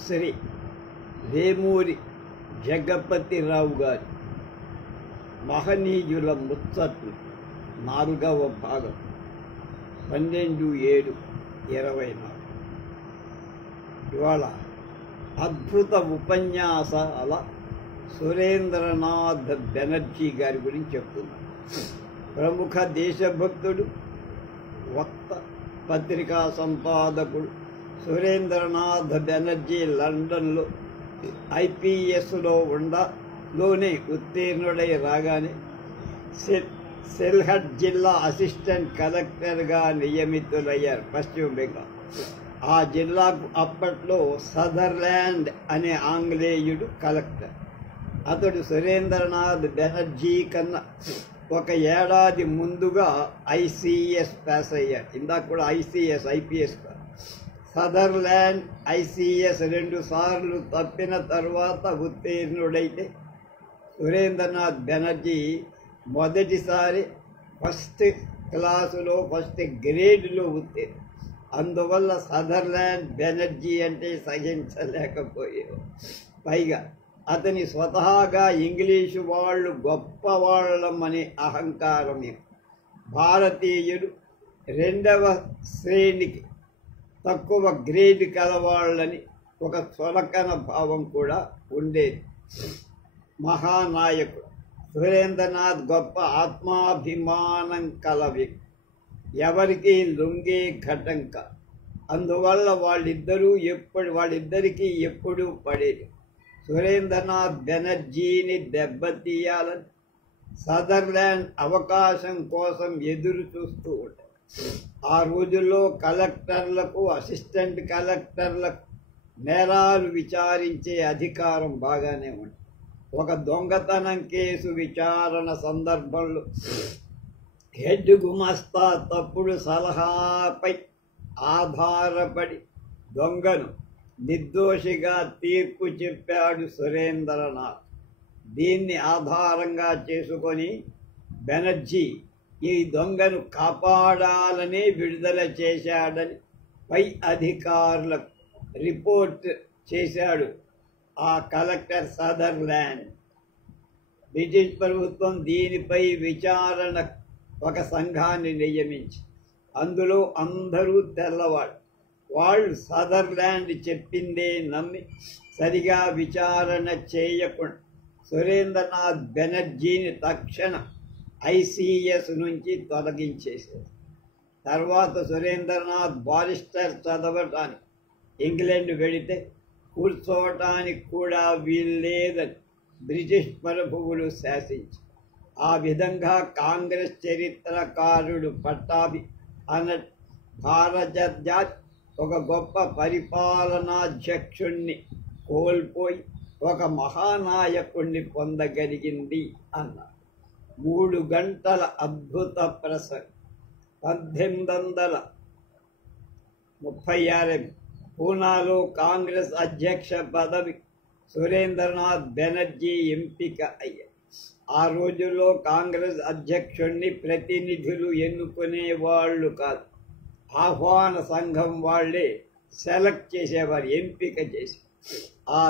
శ్రీ వేమూరి జగపతిరావు గారి మహనీయుల ముచ్చట్లు 4వ భాగం 12/7/24. ఇవాళ అద్భుత ఉపన్యాసాల సురేంద్రనాథ్ బెనర్జీ గారి గురించి చెప్తున్నాను. ప్రముఖ దేశభక్తుడు, వక్త, పత్రికా సంపాదకుడు సురేంద్రనాథ్ బెనర్జీ లండన్లో ఐపీఎస్లో లోనే ఉత్తీర్ణుడై రాగానే సిల్హట్ జిల్లా అసిస్టెంట్ కలెక్టర్గా నియమితులయ్యారు పశ్చిమ బెంగాల్. ఆ జిల్లాకు అప్పట్లో సదర్లాండ్ అనే ఆంగ్లేయుడు కలెక్టర్. అతడు సురేంద్రనాథ్ బెనర్జీ కన్నా ఒక ఏడాది ముందుగా ఐసీఎస్ పాస్ అయ్యాడు. ఇందాక కూడా ఐపీఎస్ సదర్లాండ్ ఐసీఎస్ 2 సార్లు తప్పిన తర్వాత ఉత్తీర్ణుడైతే సురేంద్రనాథ్ బెనర్జీ మొదటిసారి ఫస్ట్ క్లాసులో ఫస్ట్ గ్రేడ్లో ఉత్తీర్ణుడు. అందువల్ల సదర్లాండ్ బెనర్జీ అంటే సహించలేకపోయారు. పైగా అతని స్వతహాగా ఇంగ్లీషు వాళ్ళు గొప్పవాళ్ళమనే అహంకారం. భారతీయుడు 2వ శ్రేణికి తక్కువ గ్రేడ్ కలవాళ్ళని ఒక చులకన భావం కూడా ఉండేది. మహానాయకుడు సురేంద్రనాథ్ గొప్ప ఆత్మాభిమానం కల వ్యక్తి, ఎవరికి లొంగే ఘటంక. అందువల్ల వాళ్ళిద్దరికీ ఎప్పుడూ పడేది. సురేంద్రనాథ్ బెనర్జీని దెబ్బతీయాలని సదర్లాండ్ అవకాశం కోసం ఎదురు చూస్తూ ఉంటారు. ఆ రోజుల్లో కలెక్టర్లకు, అసిస్టెంట్ కలెక్టర్లకు నేరాలు విచారించే అధికారం బాగానే ఉంది. ఒక దొంగతనం కేసు విచారణ సందర్భంలో హెడ్ గుమస్తా తప్పుడు సలహాపై ఆధారపడి దొంగను నిర్దోషిగా తీర్పు చెప్పాడు సురేంద్రనాథ్. దీన్ని ఆధారంగా చేసుకొని బెనర్జీ ఈ దొంగను కాపాడాలని విడుదల చేశాడని పై అధికారులకు రిపోర్ట్ చేశాడు ఆ కలెక్టర్ సదర్లాండ్. బ్రిటిష్ ప్రభుత్వం దీనిపై విచారణ ఒక సంఘాన్ని నియమించి అందులో అందరూ తెల్లవాళ్ళు. వాళ్ళు సదర్లాండ్ చెప్పిందే నమ్మి సరిగా విచారణ చేయకుండా సురేంద్రనాథ్ బెనర్జీని తక్షణం ఐసీఎస్ నుంచి తొలగించేశారు. తర్వాత సురేంద్రనాథ్ బారిస్టర్ చదవటానికి ఇంగ్లాండ్ వెళితే కూర్చోవటానికి కూడా వీల్లేదని బ్రిటిష్ ప్రభువులు శాసించి, ఆ విధంగా కాంగ్రెస్ చరిత్రకారుడు పట్టాభి అన్నట్టు భారతజాతి ఒక గొప్ప పరిపాలనాధ్యక్షుణ్ణి కోల్పోయి ఒక మహానాయకుణ్ణి పొందగలిగింది అన్నారు. 3 గంటల అద్భుత ప్రసంగం. 1836 పూనాలో కాంగ్రెస్ అధ్యక్ష పదవి సురేంద్రనాథ్ బెనర్జీ ఎంపిక అయ్యారు. ఆ రోజుల్లో కాంగ్రెస్ అధ్యక్షుడిని ప్రతినిధులు ఎన్నుకునేవాళ్ళు కాదు, ఆహ్వాన సంఘం వాళ్ళే సెలెక్ట్ చేసేవారు, ఎంపిక చేసి. ఆ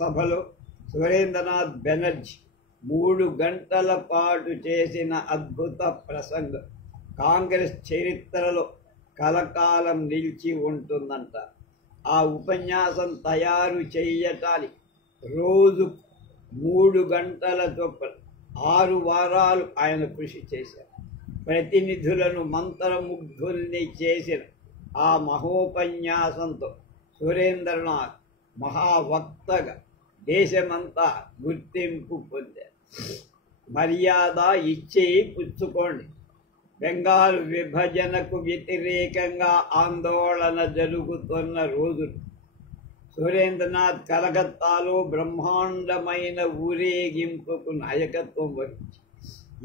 సభలో సురేంద్రనాథ్ బెనర్జీ 3 గంటల పాటు చేసిన అద్భుత ప్రసంగం కాంగ్రెస్ చరిత్రలో కలకాలం నిలిచి ఉంటుందంట. ఆ ఉపన్యాసం తయారు చేయటానికి రోజు 3 గంటల చొప్పున 6 వారాలు ఆయన కృషి చేశారు. ప్రతినిధులను మంత్రముగ్ధుల్ని చేసిన ఆ మహోపన్యాసంతో సురేంద్రనాథ్ మహావక్తగా దేశమంతా గుర్తింపు పొందారు. మర్యాద ఇచ్చి పుచ్చుకోండి. బెంగాల్ విభజనకు వ్యతిరేకంగా ఆందోళన జరుగుతున్న రోజులు. సురేంద్రనాథ్ కలకత్తాలో బ్రహ్మాండమైన ఊరేగింపుకు నాయకత్వం వహించి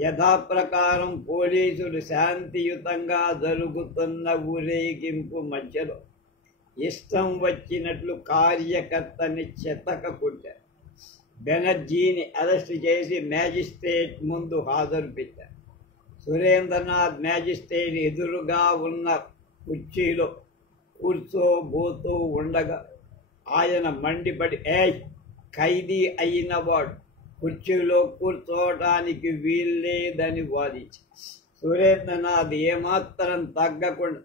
యథాప్రకారం పోలీసులు శాంతియుతంగా జరుగుతున్న ఊరేగింపు మధ్యలో ఇష్టం వచ్చినట్లు కార్యకర్తని చెతక కొట్టారు. బెనర్జీని అరెస్ట్ చేసి మ్యాజిస్ట్రేట్ ముందు హాజరు పెట్టారు. సురేంద్రనాథ్ మ్యాజిస్ట్రేట్ ఎదురుగా ఉన్న కుర్చీలో కూర్చోబోతూ ఉండగా ఆయన మండిపడి ఖైదీ అయినవాడు కుర్చీలో కూర్చోవటానికి వీల్లేదని వాదించి సురేంద్రనాథ్ ఏమాత్రం తగ్గకుండా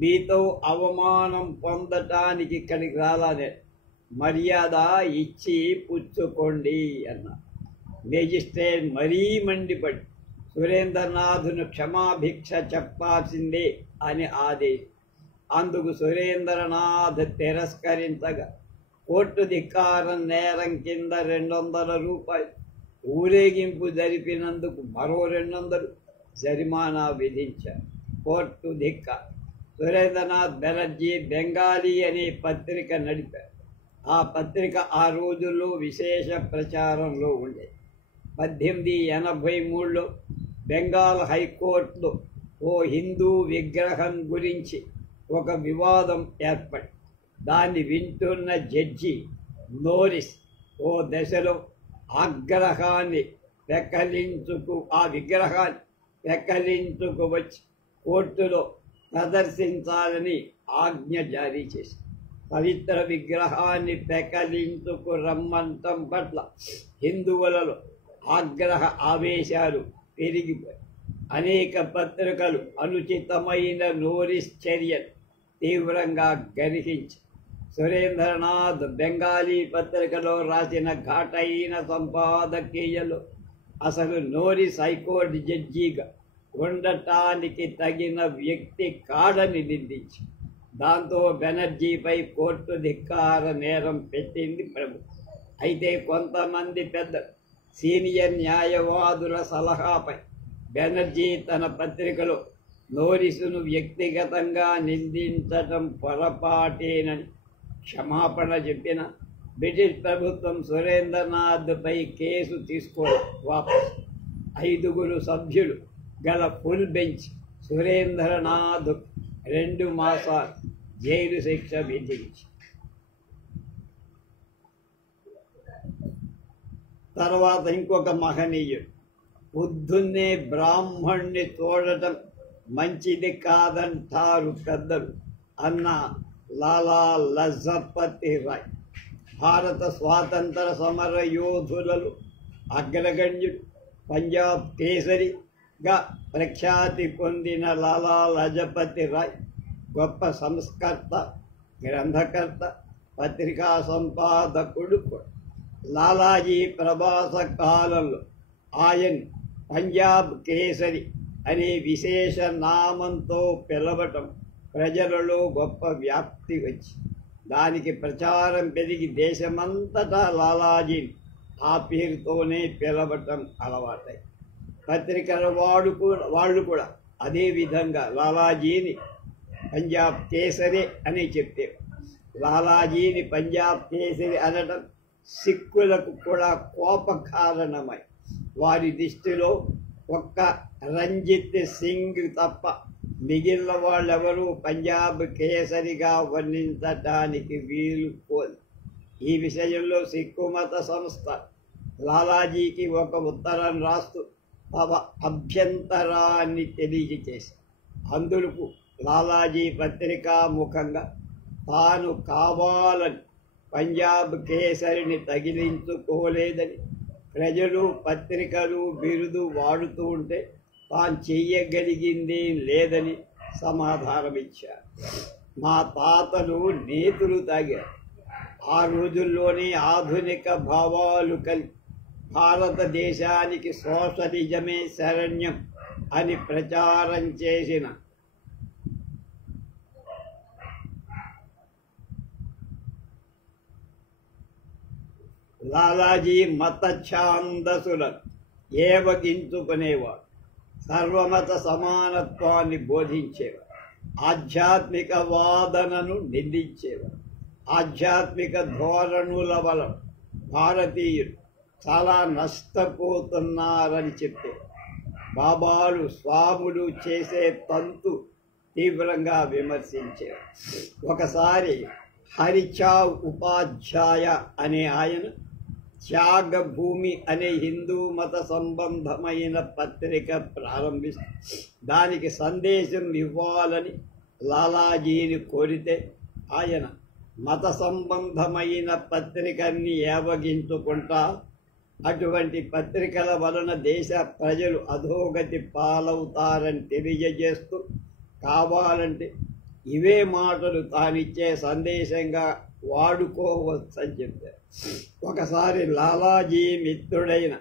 మీతో అవమానం పొందటానికి ఇక్కడికి రాలానే, మర్యాద ఇచ్చి పుచ్చుకోండి అన్నారు. మేజిస్ట్రేట్ మరీ మండిపడి సురేంద్రనాథును క్షమాభిక్ష చెప్పాల్సిందే అని ఆదేశం. అందుకు సురేంద్రనాథ్ తిరస్కరించగా కోర్టు ధిక్కారం నేరం కింద 200 రూపాయలు, ఊరేగింపు జరిపినందుకు మరో 200 జరిమానా విధించారు. కోర్టు ధిక్కారం. సురేంద్రనాథ్ బెనర్జీ బెంగాలీ అనే పత్రిక నడిపారు. ఆ పత్రిక ఆ రోజుల్లో విశేష ప్రచారంలో ఉండేది. 1883లో బెంగాల్ హైకోర్టులో ఓ హిందూ విగ్రహం గురించి ఒక వివాదం ఏర్పడి దాన్ని వింటున్న జడ్జి నోరిస్ ఓ దశలో ఆ విగ్రహాన్ని పెకలించుకు వచ్చి కోర్టులో ప్రదర్శించాలని ఆజ్ఞ జారీ చేసి పవిత్ర విగ్రహాన్ని పెకలించుకు రమ్మంటం పట్ల హిందువులలో ఆగ్రహ ఆవేశాలు పెరిగిపోయి అనేక పత్రికలు అనుచితమైన నోరిస్ చర్యలు తీవ్రంగా గర్హించి సురేంద్రనాథ్ బెంగాలీ పత్రికలో రాసిన ఘాటైన సంపాదకీయలో అసలు నోరిస్ హైకోర్టు జడ్జిగా ఉండటానికి తగిన వ్యక్తి కాడని నిందించి దాంతో బెనర్జీపై కోర్టు ధిక్కార నేరం పెట్టింది ప్రభుత్వం. అయితే కొంతమంది పెద్ద సీనియర్ న్యాయవాదుల సలహాపై బెనర్జీ తన పత్రికలో నోరిసును వ్యక్తిగతంగా నిందించటం పొరపాటేనని క్షమాపణ చెప్పిన బ్రిటిష్ ప్రభుత్వం సురేంద్రనాథ్పై కేసు తీసుకోవడం వాపసు. 5 సభ్యులు గల ఫుల్ బెంచ్ సురేంద్రనాథ్ 2 మాసాలు జైలు శిక్ష విధించి తర్వాత ఇంకొక మహనీయుడు పొద్దున్నే బ్రాహ్మణ్ణి చూడటం మంచిది కాదంటారు పెద్దలు అన్న లాలా లజపతి రాయ్ భారత స్వాతంత్ర సమర యోధులలో అగ్రగణ్యుడు, పంజాబ్ కేసరిగా ప్రఖ్యాతి పొందిన లాలా లజపతి రాయ్ గొప్ప సంస్కర్త, గ్రంథకర్త, పత్రికా సంపాదకుడు. లాలాజీ ప్రభాస కాలంలో ఆయన పంజాబ్ కేసరి అనే విశేష నామంతో పిలవటం ప్రజలలో గొప్ప వ్యాప్తి వచ్చి దానికి ప్రచారం పెరిగి దేశమంతటా లాలాజీని ఆ పేరుతోనే పిలవటం అలవాటై పత్రికల వాళ్ళు కూడా అదే విధంగా లాలాజీని పంజాబ్ కేసరి అని చెప్పేవారు. లాలాజీని పంజాబ్ కేసరి అనడం సిక్కులకు కూడా కోప కారణమై వారి దృష్టిలో ఒక్క రంజిత్ సింగ్ తప్ప మిగిలిన వాళ్ళెవరూ పంజాబ్ కేసరిగా వర్ణించటానికి వీలు కోరు. ఈ విషయంలో సిక్కు మత సంస్థ లాలాజీకి ఒక ఉత్తరం రాస్తూ తమ అభ్యంతరాన్ని తెలియజేసి అందుకు లాలాజీ పత్రికా ముఖంగా తాను కావాలని పంజాబ్ కేసరిని తగిలించుకోలేదని, ప్రజలు పత్రికలు బిరుదు వాడుతూ ఉంటే తాను చెయ్యగలిగిందేం లేదని సమాధానమిచ్చారు. మా తాతలు నేతులు తాగారు. ఆ రోజుల్లోనే ఆధునిక భావాలు కలిగి భారతదేశానికి సోషలిజమే శరణ్యం అని ప్రచారం చేసిన లాలాజీ మత ఛాందసులను ఏవగించుకునేవాడు, సర్వమత సమానత్వాన్ని బోధించేవాడు, ఆధ్యాత్మిక వాదనను నిందించేవాడు. ఆధ్యాత్మిక ధోరణుల వలన భారతీయులు చాలా నష్టపోతున్నారని చెప్పే బాబాలు స్వాములు చేసే తంతు తీవ్రంగా విమర్శించారు. ఒకసారి హరిచావ్ ఉపాధ్యాయ అనే ఆయన త్యాగభూమి అనే హిందూ మత సంబంధమైన పత్రిక ప్రారంభిస్తూ దానికి సందేశం ఇవ్వాలని లాలాజీని కోరితే ఆయన మత సంబంధమైన పత్రికల్ని ఏవగించుకుంటా అటువంటి పత్రికల వలన దేశ ప్రజలు అధోగతి పాలవుతారని తెలియజేస్తూ కావాలంటే ఇవే మాటలు తానిచ్చే సందేశంగా వాడుకోవచ్చని చెప్పారు. ఒకసారి లాలాజీ మిత్రుడైన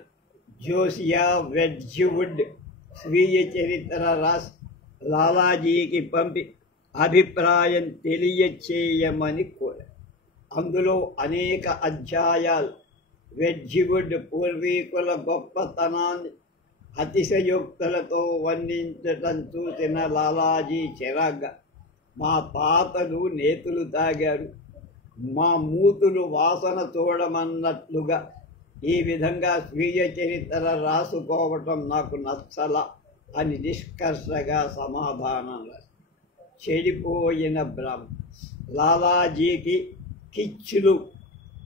జోసియా వెడ్జ్వుడ్ స్వీయ చరిత్ర రాసి లాలాజీకి పంపి అభిప్రాయం తెలియచేయమని కోరారు. అందులో అనేక అధ్యాయాలు వెడ్జ్వుడ్ పూర్వీకుల గొప్పతనాన్ని అతిశయోక్తులతో వర్ణించటం చూసిన లాలాజీ చిరాగ్గా, మా తాతలు నేతులు తాగారు, మా మూతులు వాసన చూడమన్నట్లుగా ఈ విధంగా స్వీయ చరిత్ర రాసుకోవటం నాకు నచ్చల అని నిష్కర్షగా సమాధానం రాశారు. చెడిపోయిన బ్రాహ్మణ లాలాజీకి కిచ్చులు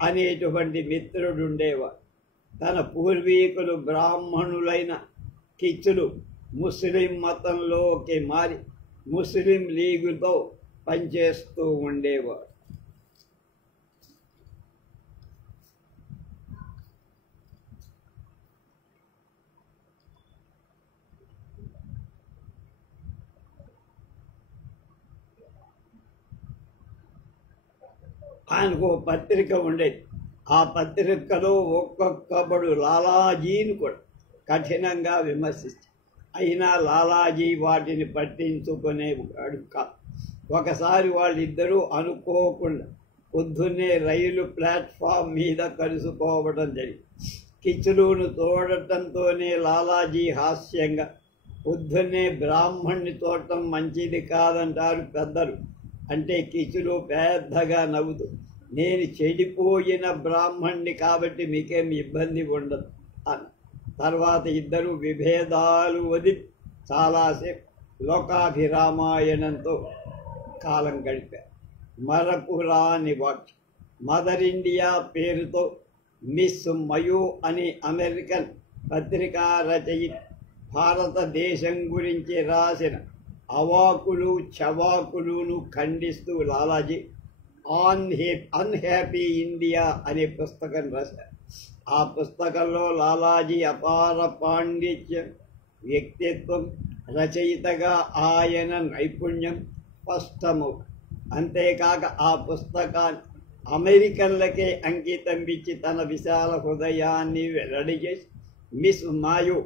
అనేటువంటి మిత్రుడుండేవాడు. తన పూర్వీకులు బ్రాహ్మణులైన కిచ్చులు ముస్లిం మతంలోకి మారి ముస్లిం లీగుతో పనిచేస్తూ ఉండేవాడు. ఆయనకు పత్రిక ఉండేది. ఆ పత్రికలో ఒక్కొక్కబడు లాలాజీని కూడా కఠినంగా విమర్శించి, అయినా లాలాజీ వాటిని పట్టించుకునేవాడు కాదు. ఒకసారి వాళ్ళిద్దరూ అనుకోకుండా పొద్దున్నే రైలు ప్లాట్ఫామ్ మీద కలుసుకోవడం జరిగింది. కిచ్చులును చూడటంతోనే లాలాజీ హాస్యంగా, పొద్దున్నే బ్రాహ్మణ్ణి చూడటం మంచిది కాదంటారు పెద్దలు అంటే కిచ్చులు పెద్దగా నవ్వుతూ, నేను చెడిపోయిన బ్రాహ్మణ్ణి కాబట్టి మీకేం ఇబ్బంది ఉండదు అని. తర్వాత ఇద్దరు విభేదాలు వదిలి చాలాసేపు లోకాభిరామాయణంతో కాలం గడిపారు. మరపురాని వాక్యం. మదర్ ఇండియా పేరుతో మిస్ మయో అనే అమెరికన్ పత్రికా రచయిత భారతదేశం గురించి రాసిన అవాకులు చవాకులును ఖండిస్తూ లాలాజీ అన్హ్యాపీ ఇండియా అనే పుస్తకం రాశారు. ఆ పుస్తకంలో లాలాజీ అపార పాండిత్యం, వ్యక్తిత్వం, రచయితగా ఆయన నైపుణ్యం స్పష్టము. అంతేకాక ఆ పుస్తకాన్ని అమెరికన్లకే అంకితం ఇచ్చి తన విశాల హృదయాన్ని వెల్లడి చేసి మిస్ మాయో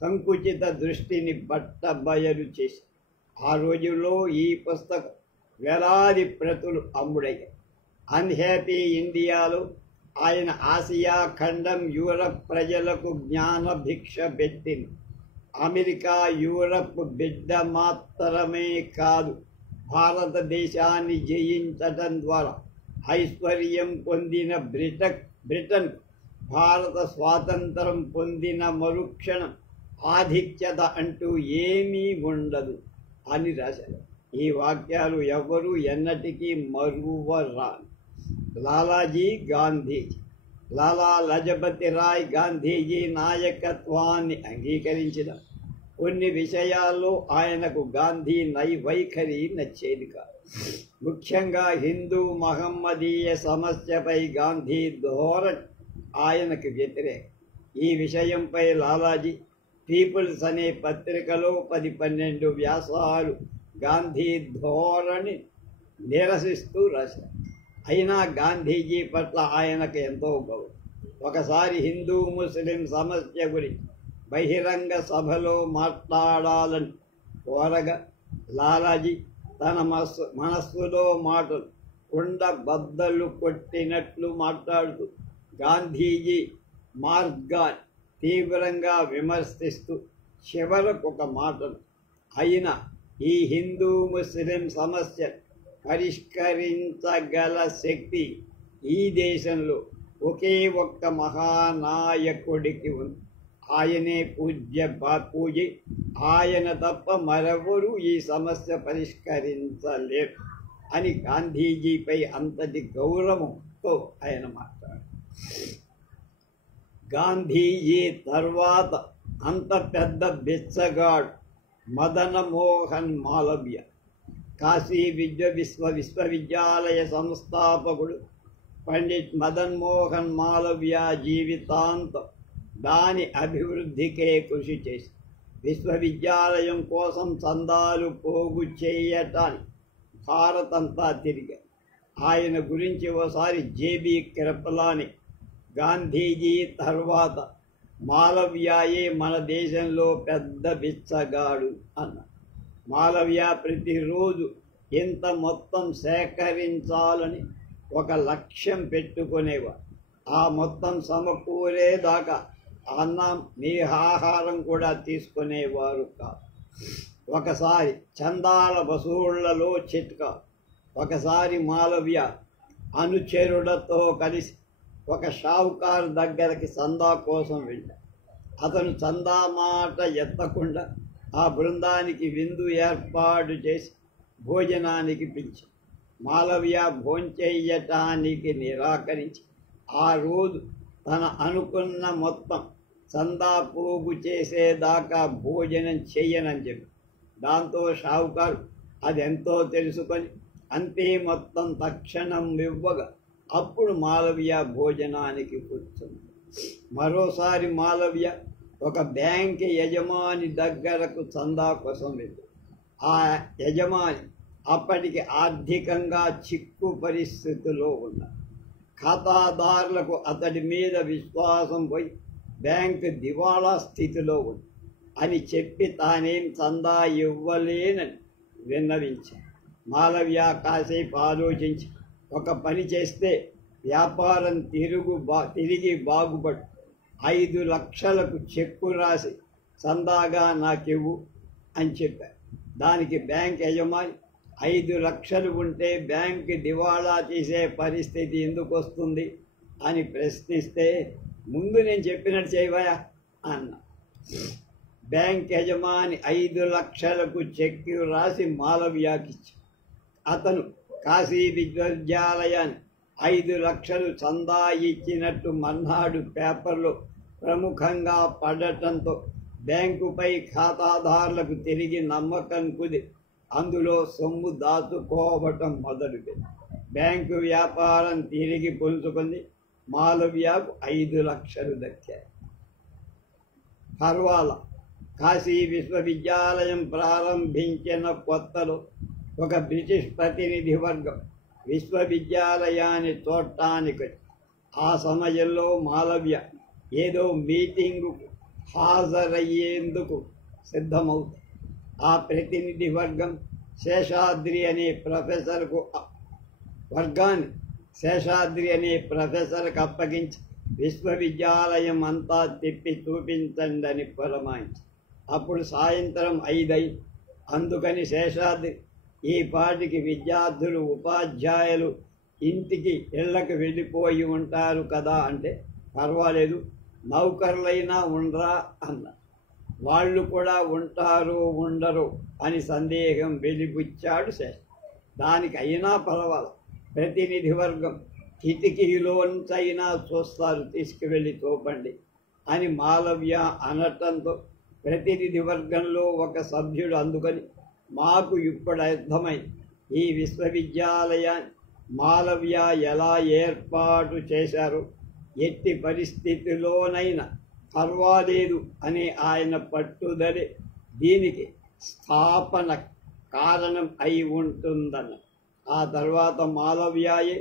సంకుచిత దృష్టిని బట్టబయలు చేసి, ఆ రోజుల్లో ఈ పుస్తకం వేలాది ప్రతులు అమ్ముడయ్యాయి. అన్హ్యాపీ ఇండియాలో ఆయన ఆసియా ఖండం యూరప్ ప్రజలకు జ్ఞాన భిక్ష పెట్టింది. అమెరికా యూరప్ బిడ్డ మాత్రమే కాదు, భారతదేశాన్ని జయించటం ద్వారా ఐశ్వర్యం పొందిన బ్రిటన్ భారత స్వాతంత్రం పొందిన మరుక్షణం ఆధిక్యత అంటూ ఏమీ ఉండదు అని రాశారు. ఈ వాక్యాలు ఎవరు ఎన్నటికీ మరువరాని. లాలాజీ గాంధీజీ. లాలా లజపతి రాయ్ గాంధీజీ నాయకత్వాన్ని అంగీకరించిన కొన్ని విషయాల్లో ఆయనకు గాంధీ వైఖరి నచ్చేది కాదు. ముఖ్యంగా హిందూ మహమ్మదీయ సమస్యపై గాంధీ ధోరణి ఆయనకు వ్యతిరేకం. ఈ విషయంపై లాలాజీ పీపుల్స్ అనే పత్రికలో 10-12 వ్యాసాలు గాంధీ ధోరణి నిరసిస్తూ రాశారు. అయినా గాంధీజీ పట్ల ఆయనకు ఎంతో గౌరవం. ఒకసారి హిందూ ముస్లిం సమస్య గురించి బహిరంగ సభలో మాట్లాడాలని కోరగా లాలాజీ తన మనస్సులో మాటలు కుండ బద్దలు కొట్టినట్లు మాట్లాడుతూ గాంధీజీ మార్గాన్ని తీవ్రంగా విమర్శిస్తూ చివరకు ఒక మాటను, అయినా ఈ హిందూ ముస్లిం సమస్య పరిష్కరించగల శక్తి ఈ దేశంలో ఒకే ఒక్క మహానాయకుడికి ఉంది, ఆయనే పూజ్య బాపూజీ. ఆయన తప్ప మరెవరూ ఈ సమస్య పరిష్కరించలేరు అని గాంధీజీపై అంతటి గౌరవంతో ఆయన మాట్లాడారు. గాంధీజీ తర్వాత అంత పెద్ద బిచ్చగాడు మదన మోహన్ మాలవ్య. కాశీ విశ్వవిద్యాలయ సంస్థాపకుడు పండిట్ మదన్ మోహన్ మాలవ్య జీవితాంతం దాని అభివృద్ధికే కృషి చేసి విశ్వవిద్యాలయం కోసం చందాలు పోగు చేయటానికి భారతంతా తిరిగారు. ఆయన గురించి ఓసారి జేబీ కృపలాని గాంధీజీ తర్వాత మాలవ్యాయే మన దేశంలో పెద్ద బిచ్చగాడు అన్నారు. మాలవ్య ప్రతిరోజు ఇంత మొత్తం సేకరించాలని ఒక లక్ష్యం పెట్టుకునేవారు. ఆ మొత్తం సమకూరేదాకా అన్నం నీహాహారం కూడా తీసుకునేవారు కాదు. ఒకసారి చందాల వసూళ్లలో చిట్కా. ఒకసారి మాలవ్య అనుచరులతో కలిసి ఒక షావుకారు దగ్గరికి చందా కోసం వెళ్ళాడు. అతను చందా మాట ఎత్తకుండా ఆ బృందానికి విందు ఏర్పాటు చేసి భోజనానికి పిలిచి మాలవ్య భోంచెయ్యటానికి నిరాకరించి ఆ రోజు తన అనుకున్న మొత్తం చందా పోగు చేసేదాకా భోజనం చెయ్యనని చెప్పి దాంతో షావుకారు అదెంతో తెలుసుకొని అంతే మొత్తం తక్షణం ఇవ్వగా అప్పుడు మాలవ్య భోజనానికి కూర్చుంది. మరోసారి మాలవ్య ఒక బ్యాంక్ యజమాని దగ్గరకు చందా కోసం వెళ్ళి ఆ యజమాని అప్పటికి ఆర్థికంగా చిక్కు పరిస్థితిలో ఉన్నారు. ఖాతాదారులకు అతడి మీద విశ్వాసం పోయి బ్యాంకు దివాళా స్థితిలో ఉంది అని చెప్పి తానేం చందా ఇవ్వలేనని విన్నవించాడు. మాలవ్య కాసేపు ఆలోచించి ఒక పని చేస్తే వ్యాపారం తిరిగి బాగుపడు, 5 లక్షలకు చెక్కు రాసి చందాగా నాకివ్వు అని చెప్పారు. దానికి బ్యాంక్ యజమాని 5 లక్షలు ఉంటే బ్యాంక్ దివాళా తీసే పరిస్థితి ఎందుకు వస్తుంది అని ప్రశ్నిస్తే ముందు నేను చెప్పినట్టు చేయవా అన్న. బ్యాంక్ యజమాని 5 లక్షలకు చెక్కు రాసి మాలవ్యాకిచ్చి అతను కాశీ విశ్వవిద్యాలయాన్ని 5 లక్షలు చందా ఇచ్చినట్టు మర్నాడు పేపర్లో ప్రముఖంగా పడటంతో బ్యాంకుపై ఖాతాదారులకు తిరిగి నమ్మకం కుదిరి అందులో సొమ్ము దాచుకోవటం మొదలుపెట్టింది. బ్యాంకు వ్యాపారం తిరిగి పుంజుకుంది. మాలవ్యకు 5 లక్షలు దక్కాయి. పర్వాల కాశీ విశ్వవిద్యాలయం ప్రారంభించిన కొత్తలో ఒక బ్రిటిష్ ప్రతినిధి వర్గం విశ్వవిద్యాలయాన్ని చూడటానికి ఆ సమయంలో మాలవ్య ఏదో మీటింగుకు హాజరయ్యేందుకు సిద్ధమవుతుంది. ఆ ప్రతినిధి వర్గం శేషాద్రి అనే ప్రొఫెసర్కు అప్పగించి విశ్వవిద్యాలయం అంతా తిప్పి చూపించండి అని పురమాయించి అప్పుడు సాయంత్రం 5 అయింది. అందుకని శేషాద్రి ఈ పాటికి విద్యార్థులు ఉపాధ్యాయులు ఇళ్ళకి వెళ్ళిపోయి ఉంటారు కదా అంటే పర్వాలేదు, నౌకర్లైనా ఉండరా అన్న. వాళ్ళు కూడా ఉంటారు ఉండరు అని సందేహం వెలిబుచ్చాడు శేష. దానికి అయినా పర్వాలేదు, ప్రతినిధి వర్గం కిటికీలోంచైనా చూస్తారు, తీసుకువెళ్ళి చూపండి అని మాలవ్య అనటంతో ప్రతినిధి వర్గంలో ఒక సభ్యుడు అందుకని మాకు ఇప్పుడు అర్థమైంది, ఈ విశ్వవిద్యాలయాన్ని మాలవ్య ఎలా ఏర్పాటు చేశారు, ఎట్టి పరిస్థితిలోనైనా పర్వాలేదు అనే ఆయన పట్టుదలే దీనికి స్థాపన కారణం అయి ఉంటుందన్న. ఆ తర్వాత మాలవ్యాయే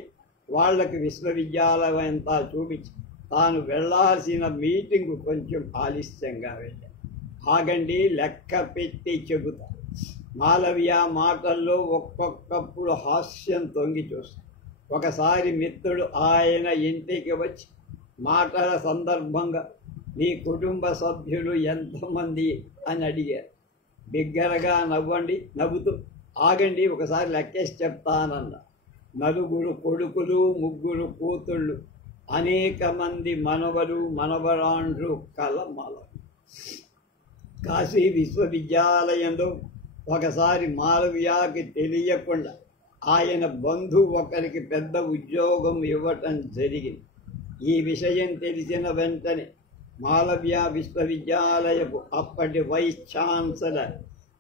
వాళ్ళకి విశ్వవిద్యాలయం అంతా చూపించి తాను వెళ్లాల్సిన మీటింగు కొంచెం ఆలస్యంగా వెళ్ళాడు. ఆగండి, లెక్క పెట్టి చెబుతా. మాలవ్య మాటల్లో ఒక్కొక్కప్పుడు హాస్యం తొంగి చూస్తాడు. ఒకసారి మిత్రుడు ఆయన ఇంటికి వచ్చి మాటల సందర్భంగా మీ కుటుంబ సభ్యులు ఎంతమంది అని అడిగారు. బిగ్గరగా నవ్వుతూ ఆగండి ఒకసారి లెక్కేసి చెప్తానన్న. 4 కొడుకులు 3 కూతుళ్ళు, అనేక మంది మనవలు మనవరాండ్రు కల మాలవ్య. కాశీ విశ్వవిద్యాలయంలో ఒకసారి మాలవ్యకి తెలియకుండా ఆయన బంధువు ఒకరికి పెద్ద ఉద్యోగం ఇవ్వటం జరిగింది. ఈ విషయం తెలిసిన వెంటనే మాలవ్య విశ్వవిద్యాలయపు అప్పటి వైస్ ఛాన్సలర్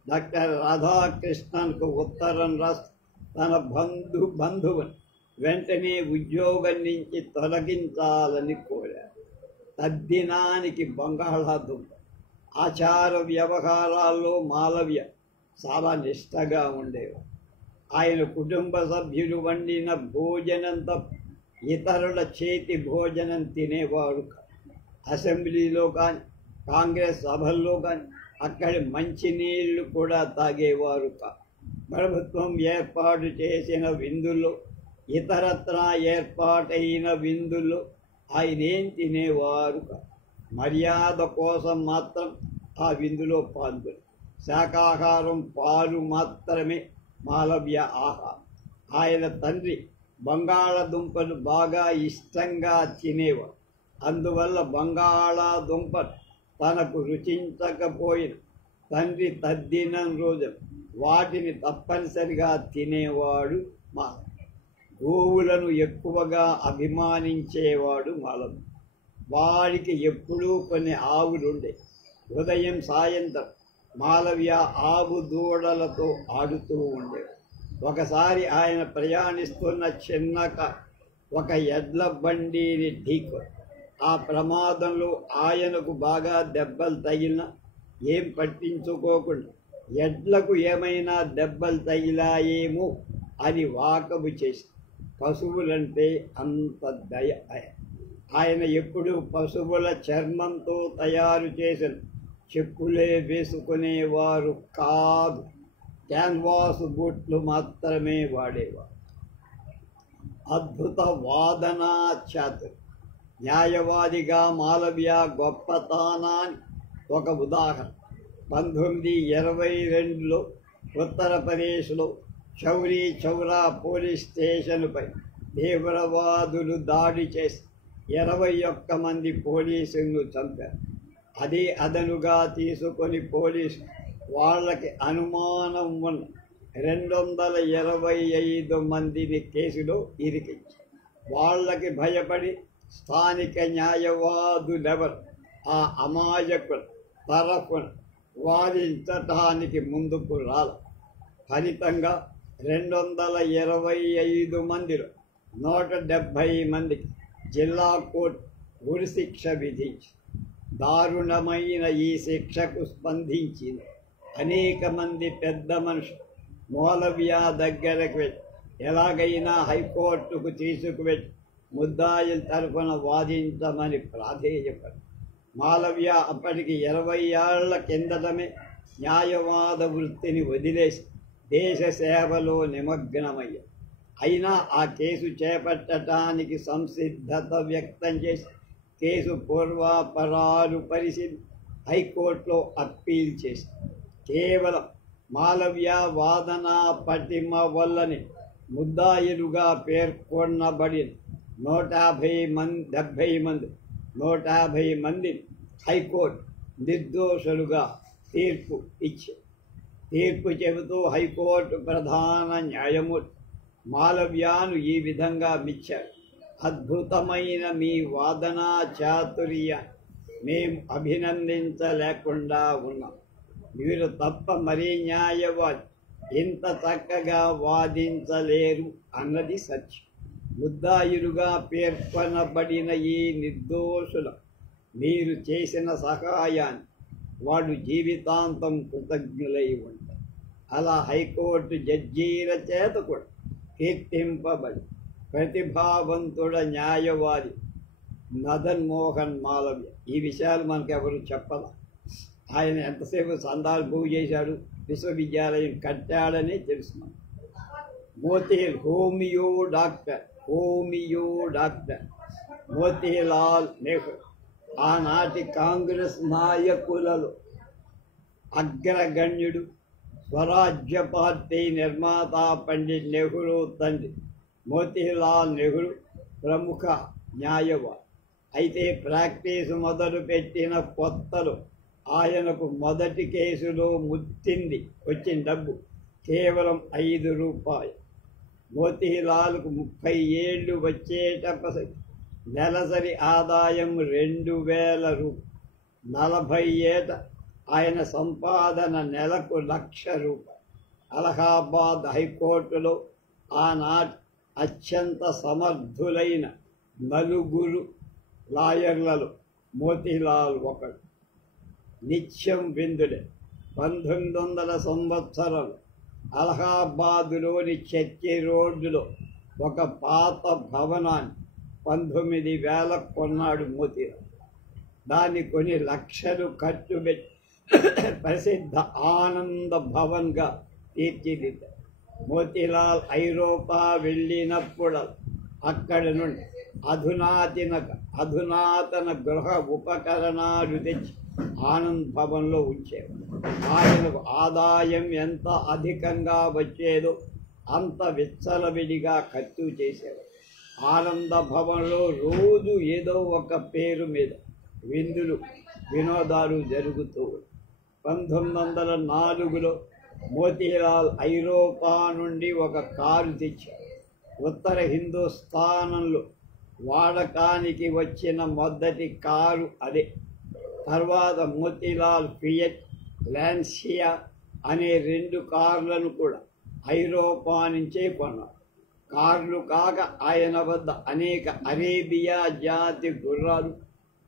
డాక్టర్ రాధాకృష్ణన్కు ఉత్తరం రాస్తూ తన బంధువుని వెంటనే ఉద్యోగం నుంచి తొలగించాలని కోరారు. తద్దినానికి బంగాళాదుంప ఆచార వ్యవహారాల్లో మాలవ్య చాలా నిష్టగా ఉండేవారు. ఆయన కుటుంబ సభ్యులు వండిన భోజనం తప్ప ఇతరుల చేతి భోజనం తినేవారు కాదు. అసెంబ్లీలో కానీ కాంగ్రెస్ సభల్లో కానీ అక్కడి మంచినీళ్లు కూడా తాగేవారు కాదు. ప్రభుత్వం ఏర్పాటు చేసిన విందుల్లో ఇతరత్రా ఏర్పాటైన విందుల్లో ఆయనేం తినేవారు కాదు. మర్యాద కోసం మాత్రం ఆ విందులో పాల్గొని శాకాహారం పాలు మాత్రమే మాలవ్య ఆహారం. ఆయన తండ్రి బంగాళదుంపలు బాగా ఇష్టంగా తినేవారు. అందువల్ల బంగాళాదుంప తనకు రుచించకపోయిన తండ్రి తద్దినం రోజు వాటిని తప్పనిసరిగా తినేవాడు మాలవ్య. గోవులను ఎక్కువగా అభిమానించేవాడు మాలవ్య. వాడికి ఎప్పుడూ కొన్ని ఆవులుండే. ఉదయం సాయంత్రం మాలవ్య ఆవు దూడలతో ఆడుతూ ఉండేవాడు. ఒకసారి ఆయన ప్రయాణిస్తున్న చిన్నక ఒక ఎడ్ల బండిని ఢీకొ. ఆ ప్రమాదంలో ఆయనకు బాగా దెబ్బలు తగిలిన ఏం పట్టించుకోకుండా ఎడ్లకు ఏమైనా దెబ్బలు తగిలాయేమో అని వాకబు చేసి పశువులంటే అంత దయ. ఆయన ఎప్పుడూ పశువుల చర్మంతో తయారు చేసిన చెప్పులే వేసుకునేవారు కాదు. క్యాన్వాస్ బూట్లు మాత్రమే వాడేవారు. అద్భుత వాదనా చాతుర్యం. న్యాయవాదిగా మాలవ్య గొప్పతనానికి ఒక ఉదాహరణ. 1922లో ఉత్తరప్రదేశ్లో చౌరీ చౌరా పోలీస్ స్టేషన్పై తీవ్రవాదులు దాడి చేసి 21 మంది పోలీసులను చంపారు. అదే అదనుగా తీసుకొని పోలీసు వాళ్ళకి అనుమానం ఉన్న 225 మందిని కేసులో ఇరికించారు. వాళ్ళకి భయపడి స్థానిక న్యాయవాదులెవరు ఆ అమాయకుల తరఫున వాదించటానికి ముందుకు రాల. ఫలితంగా 225 మందిలో 170 మందికి జిల్లా కోర్టు ఉరిశిక్ష విధించి దారుణమైన ఈ శిక్షకు స్పందించి అనేక మంది పెద్ద మనుషులు మాలవ్య దగ్గరకు వెళ్ళి ఎలాగైనా హైకోర్టుకు తీసుకువెళ్ళి ముద్దాయిల తరఫున వాదించమని ప్రాధేయపడి మాలవ్య అప్పటికి 20 ఏళ్ల కిందటమే న్యాయవాద వృత్తిని వదిలేసి దేశ సేవలో నిమగ్నమయ్యారు. అయినా ఆ కేసు చేపట్టడానికి సంసిద్ధత వ్యక్తం చేసి కేసు పూర్వాపరాలు పరిశీలి హైకోర్టులో అప్పీల్ చేసి కేవలం మాలవ్య వాదనా పటిమ వల్లని ముద్దాయిలుగా పేర్కొనబడిన 150 మందిని హైకోర్టు నిర్దోషులుగా తీర్పు ఇచ్చింది. తీర్పు చెబుతూ హైకోర్టు ప్రధాన న్యాయమూర్తి మాలవ్యను ఈ విధంగా మెచ్చారు. అద్భుతమైన మీ వాదనా చాతుర్యాన్ని మేము అభినందించలేకుండా ఉన్నాం. మీరు తప్ప మరీ న్యాయవాది ఇంత చక్కగా వాదించలేరు అన్నది సత్యం. ముద్దాయిలుగా పేర్కొనబడిన ఈ నిర్దోషుల మీరు చేసిన సహాయాన్ని వాడు జీవితాంతం కృతజ్ఞులై ఉంటారు. అలా హైకోర్టు జడ్జీల చేత కూడా కీర్తింపబడి ప్రతిభావంతుడ న్యాయవాది మదన్ మోహన్ మాలవ్య. ఈ విషయాలు మనకు ఎవరు చెప్పాల. ఆయన ఎంతసేపు సందాలు భూ చేశాడు, విశ్వవిద్యాలయం కట్టాడని తెలుసుకున్నాం. హోమియో డాక్టర్ మోతీలాల్ నెహ్రూ ఆనాటి కాంగ్రెస్ నాయకులలో అగ్రగణ్యుడు. స్వరాజ్య పార్టీ నిర్మాత పండిట్ నెహ్రూ తండ్రి మోతీలాల్ నెహ్రూ ప్రముఖ న్యాయవాది. అయితే ప్రాక్టీసు మొదలుపెట్టిన కొత్తలో ఆయనకు మొదటి కేసులో వచ్చిన డబ్బు కేవలం 5 రూపాయలు. మోతీలాల్కు 30 ఏళ్ళు వచ్చేటప్పటికి నెలసరి ఆదాయం 2000 రూపాయలు. 40 ఏట ఆయన సంపాదన నెలకు ₹1,00,000. అలహాబాద్ హైకోర్టులో ఆనాటి అత్యంత సమర్థులైన 4 లాయర్లలో మోతీలాల్ ఒకడు. నిత్యం విందులే. 1900 సంవత్సరాలు అలహాబాదులోని చర్చి రోడ్డులో ఒక పాత భవనాన్ని 19,000 కొన్నాడు మోతీలాల్. దాన్ని కొన్ని లక్షలు ఖర్చు పెట్టి ప్రసిద్ధ ఆనంద భవన్గా తీర్చిదిద్దారు. మోతీలాల్ ఐరోపా వెళ్ళినప్పుడు అక్కడి నుండి అధునాతన గృహ ఉపకరణాలు తెచ్చి ఆనంద్ భవన్లో ఉంచేవారు. ఆయనకు ఆదాయం ఎంత అధికంగా వచ్చేదో అంత విచ్చలవిడిగా ఖర్చు చేసేవారు. ఆనంద భవన్లో రోజు ఏదో ఒక పేరు మీద విందులు వినోదాలు జరుగుతూ 1904లో మోతీలాల్ ఐరోపా నుండి ఒక కారు తెచ్చారు. ఉత్తర హిందుస్థానంలో వాడకానికి వచ్చిన మొదటి కారు అదే. తర్వాత మోతీలాల్ ఫియట్, లాన్సియా అనే 2 కార్లను కూడా ఐరోపా నుంచే కొన్నారు. కార్లు కాక ఆయన వద్ద అనేక అరేబియా జాతి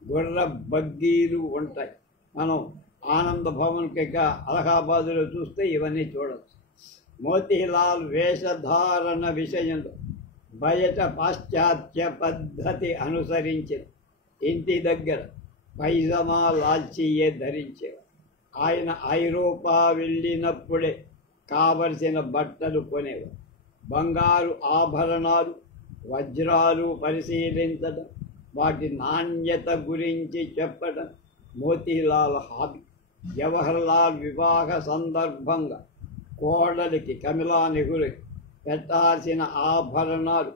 గుర్ర బగ్గీలు ఉంటాయి. మనం ఆనంద భవన్కి అలహాబాదులో చూస్తే ఇవన్నీ చూడవచ్చు. మోతీలాల్ వేషధారణ విషయంలో బయట పాశ్చాత్య పద్ధతి అనుసరించిన ఇంటి దగ్గర పైజమా లాల్చీయే ధరించేవారు. ఆయన ఐరోపా వెళ్ళినప్పుడే కావలసిన బట్టలు కొనేవారు. బంగారు ఆభరణాలు, వజ్రాలు పరిశీలించడం, వాటి నాణ్యత గురించి చెప్పడం మోతీలాల్ హాబీ. జవహర్లాల్ వివాహ సందర్భంగా కోడలికి కమలా నెహ్రూకి పెట్టాల్సిన ఆభరణాలు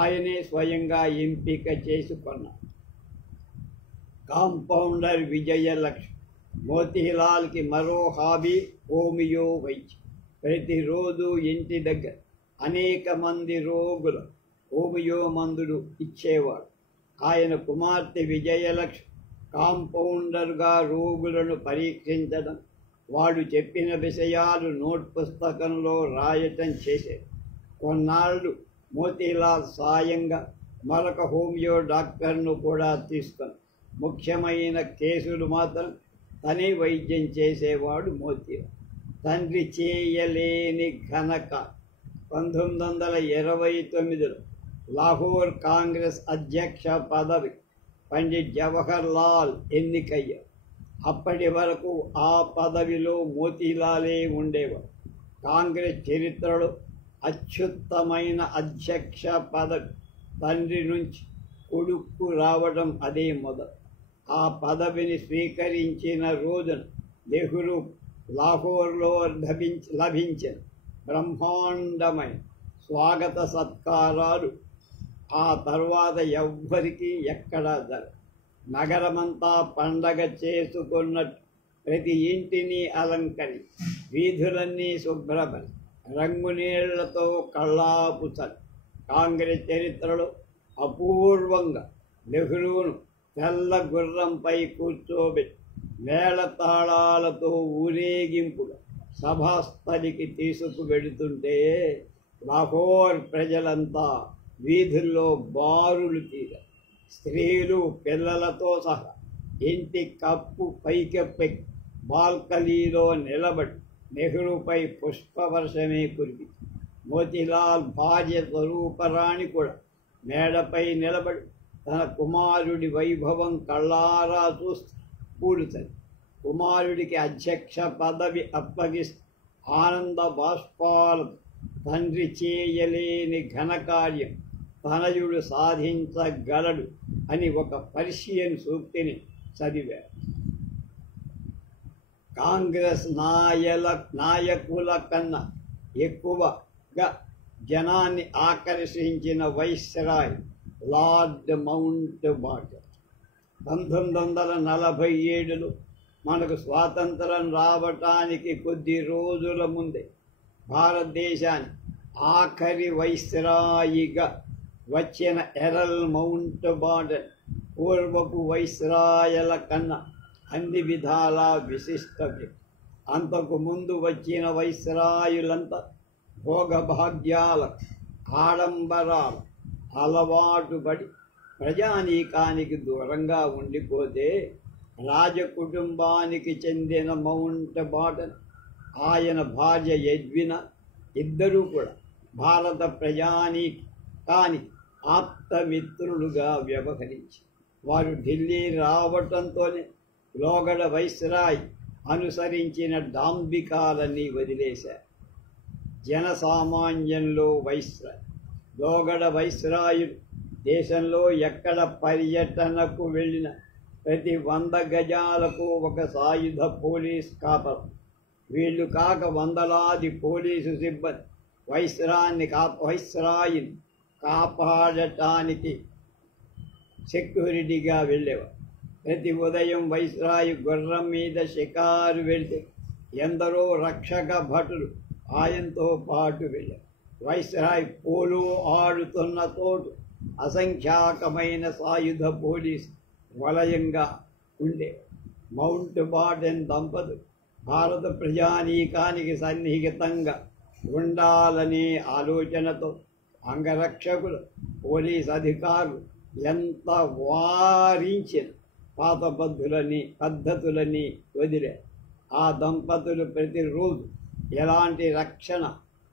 ఆయనే స్వయంగా ఎంపిక చేసుకున్నారు. కాంపౌండర్ విజయలక్ష్మి. మోతీలాల్కి మరో హాబీ హోమియో వైద్యం. ప్రతిరోజు ఇంటి దగ్గర అనేక మంది రోగులు హోమియో మందులు ఇచ్చేవాడు. ఆయన కుమార్తె విజయలక్ష్మి కాంపౌండర్గా రోగులను పరీక్షించడం, వాడు చెప్పిన విషయాలు నోట్ పుస్తకంలో రాయటం చేసేది. కొన్నాళ్ళు మోతీలాల్ సాయంగా మరొక హోమియో డాక్టర్ను కూడా తీసుకొని ముఖ్యమైన కేసులు మాత్రం తనే వైద్యం చేసేవాడు మోతీలాల్. తండ్రి చేయలేని ఘనక 1929లో లాహోర్ కాంగ్రెస్ అధ్యక్ష పదవి పండిట్ జవహర్లాల్ ఎన్నికయ్యారు. అప్పటి వరకు ఆ పదవిలో మోతీలాలే ఉండేవారు. కాంగ్రెస్ చరిత్రలో అత్యుత్తమైన అధ్యక్ష పదవి తండ్రి నుంచి కొడుకు రావడం అదే మొదలు. ఆ పదవిని స్వీకరించిన రోజున నెహ్రూ లాహోర్లో లభించిన బ్రహ్మాండమైన స్వాగత సత్కారాలు ఆ తర్వాత ఎవ్వరికీ ఎక్కడా జరగదు. నగరమంతా పండగ చేసుకున్నట్టు ప్రతి ఇంటిని అలంకరించి వీధులన్నీ శుభ్రపరి రంగునీళ్లతో కళ్ళాపుచలి కాంగ్రెస్ చరిత్రలో అపూర్వంగా నెహ్రూను తెల్ల గుర్రంపై కూర్చోబెట్టి మేళతాళాలతో ఊరేగింపుగా సభాస్థలికి తీసుకువెడుతుంటే లాహోర్ ప్రజలంతా వీధుల్లో బారులు తీరారు. స్త్రీలు పిల్లలతో సహా ఇంటి కప్పు పైకెప్పెక్కి బాల్కనీలో నిలబడి నెహ్రూపై పుష్పవర్షమే కురిపింది. మోతీలాల్ భార్య స్వరూపరాణి కూడా మేడపై నిలబడి తన కుమారుడి వైభవం కళ్ళారా చూస్తూ పూడుతుంది. కుమారుడికి అధ్యక్ష పదవి అప్పగిస్తూ ఆనంద బాష్పాలు తండ్రి చేయలేని ఘనకార్యం తనయుడు సాధించగలడు అని ఒక పర్షియన్ సూక్తిని చదివారు. కాంగ్రెస్ నాయకుల కన్నా ఎక్కువగా జనాన్ని ఆకర్షించిన వైస్రాయ్ లార్డ్ మౌంట్ బాటన్. 1947లో మనకు స్వాతంత్రం రావటానికి కొద్ది రోజుల ముందే భారతదేశాన్ని ఆఖరి వైస్రాయిగా వచ్చిన ఎరల్ మౌంట్ బాటన్ పూర్వపు వైస్రాయల కన్నా అన్ని విధాలా విశిష్ట వ్యక్తి. అంతకు ముందు వచ్చిన వైస్రాయులంతా భోగభాగ్యాల ఆడంబరాలు అలవాటు పడి ప్రజానీకానికి దూరంగా ఉండిపోతే రాజకుటుంబానికి చెందిన మౌంట్ బాటన్ ఆయన భార్య ఎడ్విన ఇద్దరూ కూడా భారత ప్రజానీకానికి ఆప్తమిత్రులుగా వ్యవహరించి వారు ఢిల్లీ రావటంతోనే లోగడ వైస్రాయ్ అనుసరించిన డాంబికాలన్నీ వదిలేశారు. జనసామాన్యంలో వైస్రాయ్ లోగడ వైస్రాయులు దేశంలో ఎక్కడ పర్యటనకు వెళ్ళిన ప్రతి 100 గజాలకు ఒక సాయుధ పోలీస్ కాపర్. వీళ్ళు కాక వందలాది పోలీసు సిబ్బంది వైస్రాయిని కాపాడటానికి సెక్యూరిటీగా వెళ్ళేవారు. ప్రతి ఉదయం వైస్రాయి గుర్రం మీద షికారు వెళ్తే ఎందరో రక్షక భటులు ఆయనతో పాటు వెళ్ళారు. వైస్రాయ్ పోలో ఆడుతున్న తోటు అసంఖ్యాకమైన సాయుధ పోలీసు వలయంగా ఉండేవారు. మౌంట్ బాటన్ దంపతులు భారత ప్రజానీకానికి సన్నిహితంగా ఉండాలనే ఆలోచనతో అంగరక్షకులు పోలీస్ అధికారులు ఎంత వారించిన పాత పద్ధతులని వదిలారు. ఆ దంపతులు ప్రతిరోజు ఎలాంటి రక్షణ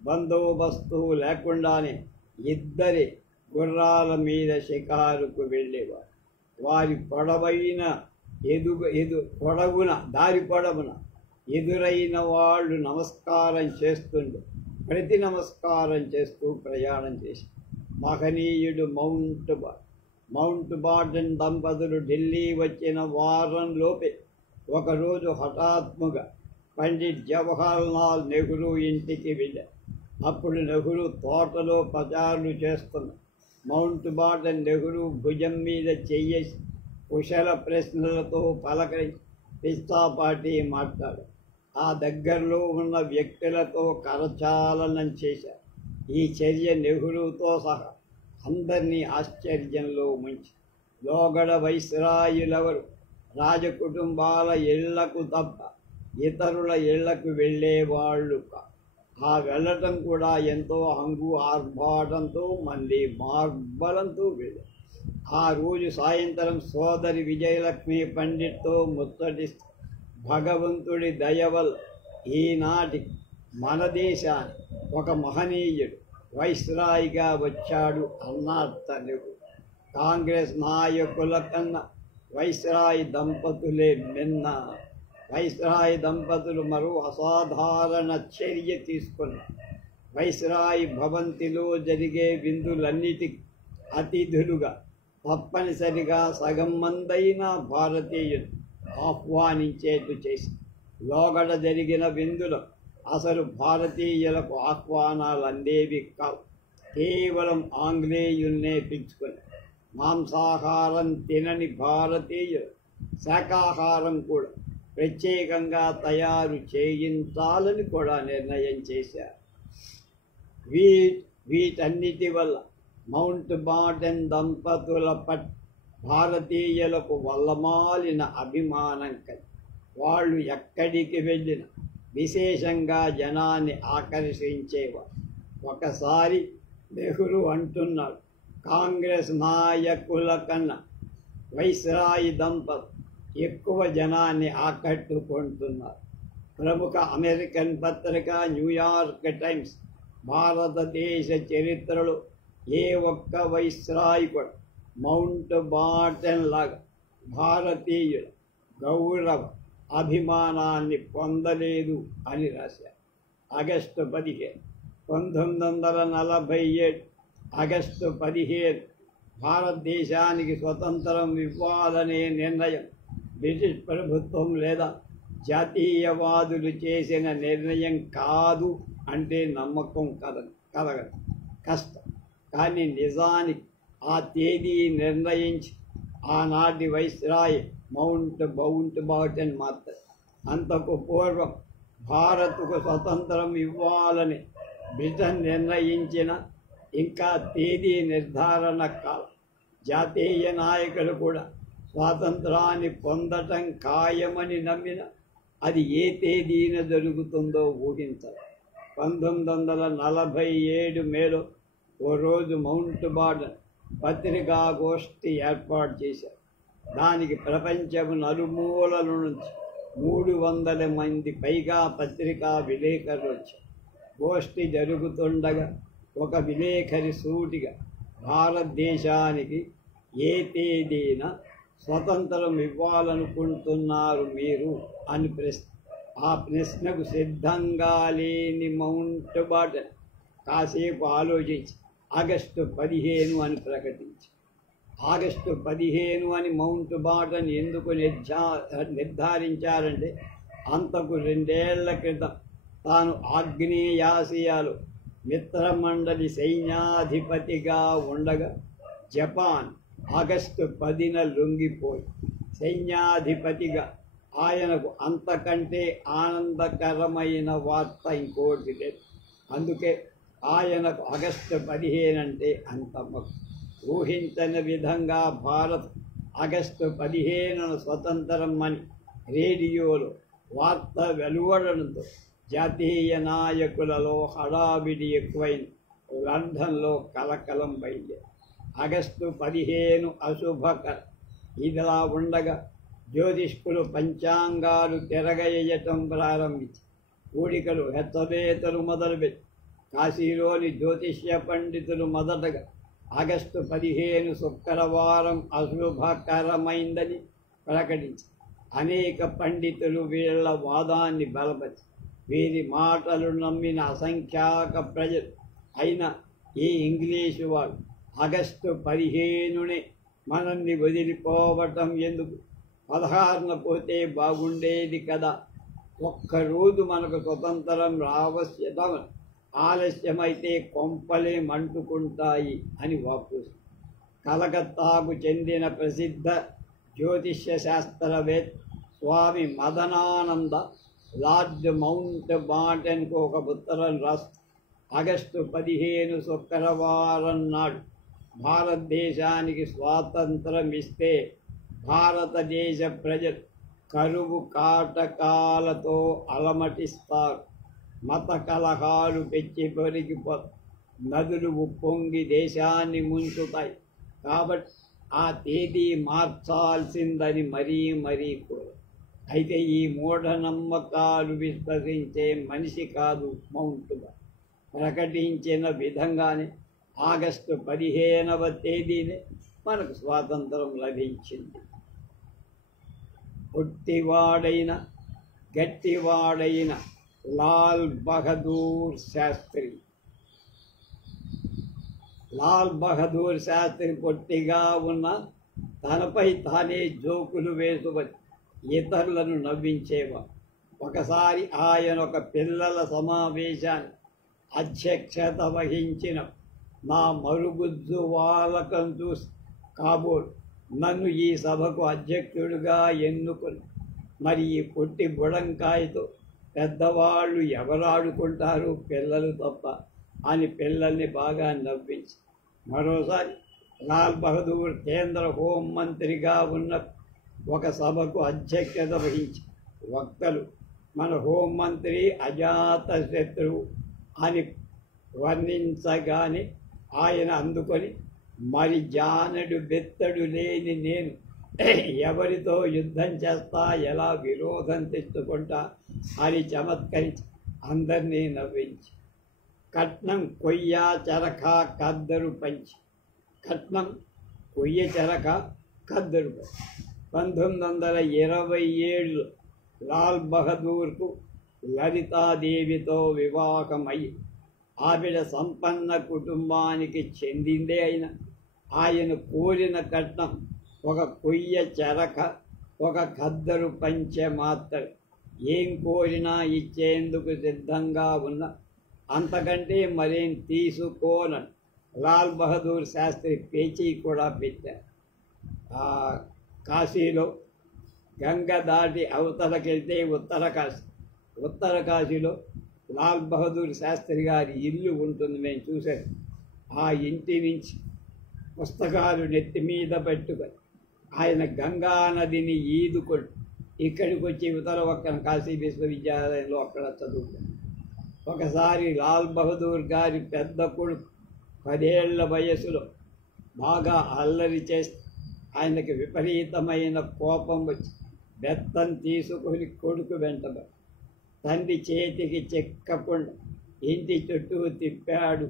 బందోబస్తు లేకుండానే ఇద్దరి గుర్రాల మీద షికారుకు వెళ్ళేవారు. వారి పొడవైన దారి పొడవున ఎదురైన వాళ్ళు నమస్కారం చేస్తుండే ప్రతి నమస్కారం చేస్తూ ప్రయాణం చేసి మహనీయుడు మౌంట్ బాటన్ దంపతులు ఢిల్లీ వచ్చిన వారంలోపే ఒకరోజు హఠాత్ముగా పండిట్ జవహర్లాల్ నెహ్రూ ఇంటికి వెళ్ళారు. అప్పుడు నెహ్రూ తోటలో పచారులు చేస్తున్న మౌంట్ బాటన్ నెహ్రూ భుజం మీద చెయ్యేసి కుశల ప్రశ్నలతో పలకరించి పిస్తాపాటి మాట్లాడారు. ఆ దగ్గరలో ఉన్న వ్యక్తులతో కరచాలనం చేశారు. ఈ చర్య నెహ్రూతో సహా అందరినీ ఆశ్చర్యంలో ముంచి లోగడ వైస్రాయులెవరు రాజకుటుంబాల ఇళ్లకు తప్ప ఇతరుల ఇళ్లకు వెళ్ళేవాళ్ళు ఆ వెళ్ళటం కూడా ఎంతో హంగు ఆర్భాటంతో మళ్ళీ మార్బలంతో వెళ్ళారు. ఆ రోజు సాయంత్రం సోదరి విజయలక్ష్మి పండిట్తో ముచ్చటిస్తూ భగవంతుడి దయ వల్ల ఈనాటి మన దేశానికి ఒక మహనీయుడు వైస్రాయిగా వచ్చాడు అన్నారు తల్లి. కాంగ్రెస్ నాయకుల కన్నా వైస్రాయి దంపతులే మిన్న. వైస్రాయి దంపతులు మరో అసాధారణ చర్య తీసుకున్నారు. వైస్రాయి భవంతిలో జరిగే విందులన్నిటికీ అతిథులుగా తప్పనిసరిగా సగం మందైన భారతీయులు ఆహ్వానించేట్టు చేసి లోగడ జరిగిన విందులో అసలు భారతీయులకు ఆహ్వానాలు అందేవి కావు. కేవలం ఆంగ్లేయుల్నే పిలుచుకొని మాంసాహారం తినని భారతీయులు శాకాహారం కూడా ప్రత్యేకంగా తయారు చేయించాలని కూడా నిర్ణయం చేశారు. వీటన్నిటి వల్ల మౌంట్ బాటన్ దంపతుల పట్ల భారతీయులకు వల్లమాలిన అభిమానం కలిగి వాళ్ళు ఎక్కడికి వెళ్ళిన విశేషంగా జనాన్ని ఆకర్షించేవారు. ఒకసారి నెహ్రూ అంటున్నాడు, కాంగ్రెస్ నాయకుల కన్నా వైస్రాయి దంపతులు ఎక్కువ జనాన్ని ఆకట్టుకుంటున్నారు. ప్రముఖ అమెరికన్ పత్రిక న్యూయార్క్ టైమ్స్ భారతదేశ చరిత్రలో ఏ ఒక్క వైస్రాయి కూడా మౌంట్ బాటన్ లాగా భారతీయుల గౌరవ అభిమానాన్ని పొందలేదు అని రాశారు. ఆగస్టు 15, 1947 ఆగస్టు 15 భారతదేశానికి స్వతంత్రం ఇవ్వాలనే నిర్ణయం బ్రిటిష్ ప్రభుత్వం లేదా జాతీయవాదులు చేసిన నిర్ణయం కాదు అంటే నమ్మకం కలగదు కష్టం. కానీ నిజానికి ఆ తేదీ నిర్ణయించి ఆనాటి వైస్రాయ్ మౌంట్ బాటన్ మాత్రం. అంతకు పూర్వం భారత్కు స్వతంత్రం ఇవ్వాలని బ్రిటన్ నిర్ణయించిన ఇంకా తేదీ నిర్ధారణ కాలం. జాతీయ నాయకులు కూడా స్వాతంత్రాన్ని పొందటం ఖాయమని నమ్మిన అది ఏ తేదీన జరుగుతుందో ఊహించాలి. 1947 మేలో ఓ రోజు మౌంట్ బాటన్ పత్రికాగోష్ఠి ఏర్పాటు చేశారు. దానికి ప్రపంచం నలుమూలల నుంచి 300 మంది పైగా పత్రికా విలేకరులు వచ్చారు. గోష్ఠి జరుగుతుండగా ఒక విలేకరి సూటిగా, భారతదేశానికి ఏ తేదీన స్వతంత్రం ఇవ్వాలనుకుంటున్నారు మీరు అని ఆ ప్రశ్నకు సిద్ధంగా లేని మౌంట్ బాటన్ కాసేపు ఆలోచించి ఆగస్టు 15 అని ప్రకటించి, ఆగస్టు 15 అని మౌంట్ బాటన్ ఎందుకు నిర్ధారించారంటే అంతకు 2 ఏళ్ల క్రితం తాను ఆగ్నేయాసియాలో మిత్రమండలి సైన్యాధిపతిగా ఉండగా జపాన్ ఆగస్టు 10న లొంగిపోయి సైన్యాధిపతిగా ఆయనకు అంతకంటే ఆనందకరమైన వార్త ఇంకోటి లేదు. అందుకే ఆయనకు ఆగస్టు 15 అంటే అంత మొక్కు. ఊహించని విధంగా భారత్ ఆగస్టు 15న స్వతంత్రం అని రేడియోలో వార్త వెలువడడంతో జాతీయ నాయకులలో హడావిడి ఎక్కువైంది. లండన్లో కలకలం బయలుదేరి ఆగస్టు 15 అశుభకరం. ఇదిలా ఉండగా జ్యోతిష్కులు పంచాంగాలు తిరగేయటం ప్రారంభించి కూడికలు హెచ్చవేతలు మొదలుపెట్టి కాశీలోని జ్యోతిష్య పండితులు మొదటగా ఆగస్టు 15 శుక్రవారం అశుభకరమైందని ప్రకటించి అనేక పండితులు వీళ్ల వాదాన్ని బలపరిచి వీరి మాటలు నమ్మిన అసంఖ్యాక ప్రజలు అయినా ఈ ఇంగ్లీషు వారు ఆగస్టు 15నే మనల్ని వదిలిపోవటం ఎందుకు, 16న పోతే బాగుండేది కదా, ఒక్కరోజు మనకు స్వతంత్రం రావశ్యతం, ఆలస్యమైతే కొంపలే మంటుకుంటాయి అని వాపోసు. కలకత్తాకు చెందిన ప్రసిద్ధ జ్యోతిష్య శాస్త్రవేత్త స్వామి మదనానంద లార్డ్ మౌంట్ బాటన్కు ఒక ఉత్తరం రాస్తూ ఆగస్టు 15 శుక్రవారం నాడు భారతదేశానికి స్వాతంత్రం ఇస్తే భారతదేశ ప్రజలు కరువు కాటకాలతో అలమటిస్తారు, మత కలహాలు పెంచి పెరిగిపోతాయి, నదులు ఉప్పొంగి దేశాన్ని ముంచుతాయి. కాబట్టి ఆ తేదీ మార్చాల్సిందని మరీ కోరు. అయితే ఈ మూఢనమ్మకాలు విశ్వసించే మనిషి కాదు మౌంట్ బాటన్. ప్రకటించిన విధంగానే ఆగస్టు 15వ తేదీనే మనకు స్వాతంత్రం లభించింది. పొట్టివాడైన గట్టివాడైన లాల్ బహదూర్ శాస్త్రి పొట్టిగా ఉన్న తనపై తానే జోకులు వేసుకొని ఇతరులను నవ్వించేవాడు. ఒకసారి ఆయన ఒక పిల్లల సమావేశాన్ని అధ్యక్షత వహించిన నా మరుగుజ్జు వాలకం చూసి కాబోలు నన్ను ఈ సభకు అధ్యక్షుడిగా ఎన్నుకుని, మరి ఈ పొట్టి బుడంకాయతో పెద్దవాళ్ళు ఎవరు ఆడుకుంటారు, పిల్లలు తప్ప అని పిల్లల్ని బాగా నవ్వించి, మరోసారి లాల్ బహదూర్ కేంద్ర హోంమంత్రిగా ఉన్న ఒక సభకు అధ్యక్షత వహించి వక్తలు మన హోంమంత్రి అజాత శత్రువు అని వర్ణించగానే ఆయన అందుకొని, మరి జానడు బెత్తడు లేని నేను ఎవరితో యుద్ధం చేస్తా, ఎలా విరోధం తెచ్చుకుంటా అని చమత్కరించి అందరినీ నవ్వించి, కట్నం కొయ్య చెరక కద్దరు పంచి, కట్నం కొయ్య చెరక కద్దరు పంచి 1927లో లాల్ బహదూర్కు లలితాదేవితో వివాహమయ్యి ఆవిడ సంపన్న కుటుంబానికి చెందిందే అయినా ఆయన కోరిన కట్నం ఒక కొయ్య చెరక ఒక ఖద్దరు పంచె మాత్రమే. ఏం కోరినా ఇచ్చేందుకు సిద్ధంగా ఉన్న, అంతకంటే మరేం తీసుకోనని లాల్ బహదూర్ శాస్త్రి పేచీ కూడా పెట్టారు. కాశీలో గంగ దాటి అవతలకెళ్తే ఉత్తర కాశీలో లాల్ బహదూర్ శాస్త్రి గారి ఇల్లు ఉంటుంది, మేము చూసాను. ఆ ఇంటి నుంచి పుస్తకాలు నెత్తి మీద పెట్టుకొని ఆయన గంగా నదిని ఈదుకొని ఇక్కడికి వచ్చి ఉత్తర పక్కన కాశీ విశ్వవిద్యాలయంలో అక్కడ చదువుకున్నాడు. ఒకసారి లాల్ బహదూర్ గారి పెద్ద కొడుకు 10 ఏళ్ల వయసులో బాగా అల్లరి చేస్తే ఆయనకి విపరీతమైన కోపం వచ్చి బెత్తం తీసుకొని కొడుకు వెంటబడి తండ్రి చేతికి చెక్కకుండా ఇంటి చుట్టూ తిప్పాడు.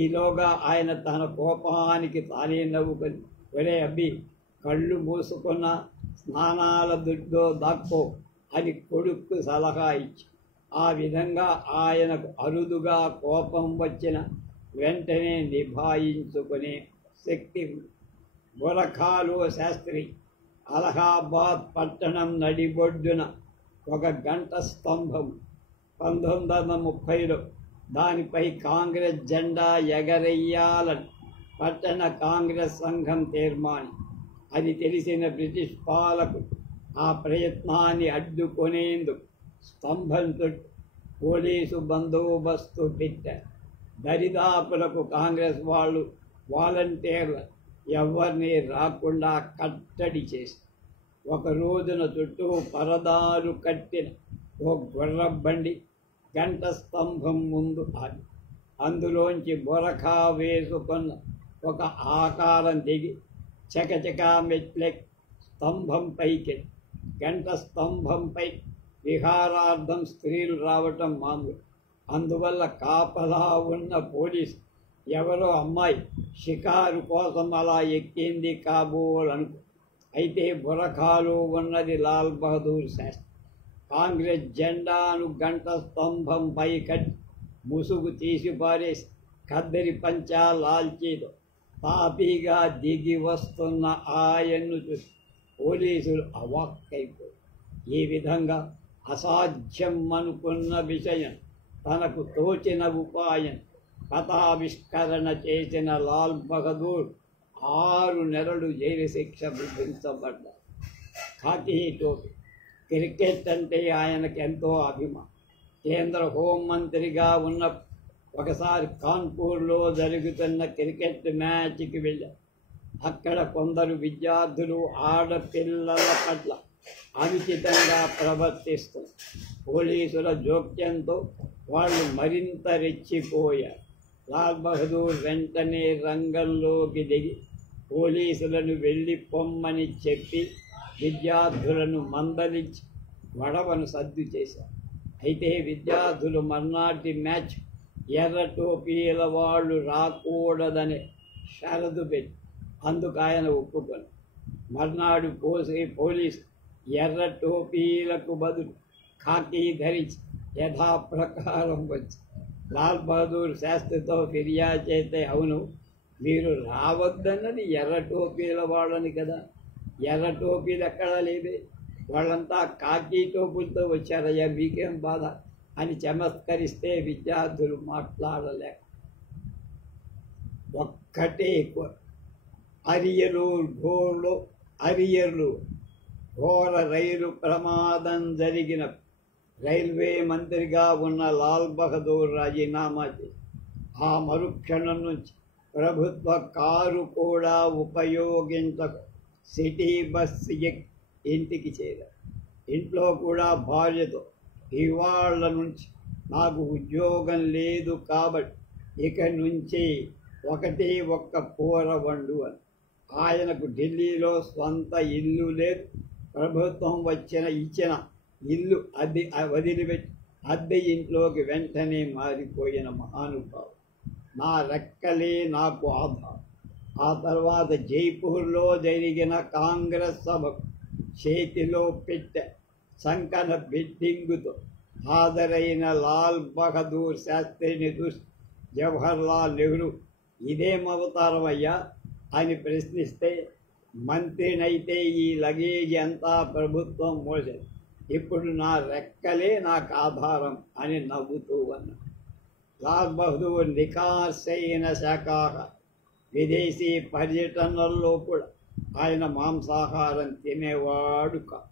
ఈలోగా ఆయన తన కోపానికి తానే నవ్వుకొని, ఒరే అబ్బి, కళ్ళు మూసుకున్న స్నానాల దుడ్డో దాక్కో అని కొడుకు సలహా ఇచ్చి ఆ విధంగా ఆయనకు అరుదుగా కోపం వచ్చిన వెంటనే నిభాయించుకునే శక్తి ఉంది. బురఖాలో శాస్త్రి అలహాబాద్ పట్టణం నడిబొడ్డున ఒక గంట స్తంభం 1930లో దానిపై కాంగ్రెస్ జెండా ఎగరెయ్యాలని పట్టణ కాంగ్రెస్ సంఘం తీర్మానం. అది తెలిసిన బ్రిటిష్ పాలకులు ఆ ప్రయత్నాన్ని అడ్డుకొనేందుకు స్తంభం చుట్టూ పోలీసు బందోబస్తు పెట్టారు. దరిదాపులకు కాంగ్రెస్ వాళ్ళు వాలంటీర్ల ఎవరిని రాకుండా కట్టడి చేసి ఒక రోజున చుట్టూ పరదాలు కట్టిన ఓ గుర్రబండి గంట స్తంభం ముందు ఆగి అందులోంచి బొరఖా వేసుకున్న ఒక ఆకారం దిగి చకచకా మెట్లెక్కి స్తంభం పైకి గంట స్తంభంపై విహారార్థం స్త్రీలు రావటం మామూలు. అందువల్ల కాపలా ఉన్న పోలీసు ఎవరో అమ్మాయి షికారు కోసం అలా ఎక్కింది కాబోలనుకో. అయితే బురఖాలో ఉన్నది లాల్ బహదూర్ శాస్త్రి. కాంగ్రెస్ జెండాను గంట స్తంభంపై కట్టి ముసుగు తీసి పారేసి ఖద్దరి పంచా లాల్చీతో తాపీగా దిగి వస్తున్న ఆయన్ను చూసి పోలీసులు అవాక్కైపోయారు. ఈ విధంగా అసాధ్యం అనుకున్న విషయం తనకు తోచిన ఉపాయం కథావిష్కరణ చేసిన లాల్ బహదూర్ 6 నెలలు జైలు శిక్ష విధించబడ్డారు. ఖాకీ టోపీ, క్రికెట్ అంటే ఆయనకు ఎంతో అభిమానం. కేంద్ర హోంమంత్రిగా ఉన్న ఒకసారి కాన్పూర్లో జరుగుతున్న క్రికెట్ మ్యాచ్కి వెళ్ళారు. అక్కడ కొందరు విద్యార్థులు ఆడపిల్లల పట్ల అనుచితంగా ప్రవర్తిస్తారు. పోలీసుల జోక్యంతో వాళ్ళు మరింత రెచ్చిపోయారు. లాల్ బహదూర్ వెంటనే రంగంలోకి దిగి పోలీసులను వెళ్ళి పొమ్మని చెప్పి విద్యార్థులను మందలించి గొడవను సద్దు చేశారు. అయితే విద్యార్థులు మర్నాటి మ్యాచ్ ఎర్ర టోపీల వాళ్ళు రాకూడదనే షరతు పెట్టి అందుకు ఆయన ఒప్పుకొని మర్నాడు పోలీసు ఎర్ర టోపీలకు బదులు ఖాకీ ధరించి యథాప్రకారం వచ్చి లాల్ బహదూర్ శాస్త్రితో ఫిర్యాదు చేస్తే, అవును మీరు రావద్దన్నది ఎర్ర టోపీల వాళ్ళని కదా, ఎర్ర టోపీలు ఎక్కడా లేదే, వాళ్ళంతా ఖాకీ టోపులతో వచ్చారయ్యా, మీకేం బాధ అని చమత్కరిస్తే విద్యార్థులు మాట్లాడలేక ఒక్కటే అరియర్లు ఘోర రైలు ప్రమాదం జరిగిన రైల్వే మంత్రిగా ఉన్న లాల్ బహదూర్ రాజీనామా చేసి ఆ మరుక్షణం నుంచి ప్రభుత్వ కారు కూడా ఉపయోగించక సిటీ బస్సు ఎక్కి ఇంటికి చేరారు. ఇంట్లో కూడా భార్యతో ఇవాళ్ళ నుంచి నాకు ఉద్యోగం లేదు కాబట్టి ఇక నుంచి ఒకటే ఒక్క కూర వండు అని. ఆయనకు ఢిల్లీలో స్వంత ఇల్లు లేదు. ప్రభుత్వం ఇచ్చిన ఇల్లు వదిలిపెట్టి అద్దె ఇంట్లోకి వెంటనే మారిపోయిన మహానుభావుడు. నా రెక్కలే నాకు ఆధారం. ఆ తర్వాత జైపూర్లో జరిగిన కాంగ్రెస్ సభకు చేతిలో పెట్టె సంకన బిడ్డింగుతో హాజరైన లాల్ బహదూర్ శాస్త్రిని చూసి జవహర్లాల్ నెహ్రూ ఇదేమవతారమయ్యా అని ప్రశ్నిస్తే, మంత్రినైతే ఈ లగేజ్ అంతా ప్రభుత్వం మోసేది, ఇప్పుడు నా రెక్కలే నాకు ఆధారం అని నవ్వుతూ అన్నాడు. లాల్ బహదూర్ నికార్సైన శాఖాహారి. విదేశీ పర్యటనల్లో కూడా ఆయన మాంసాహారం తినేవాడు కాదు.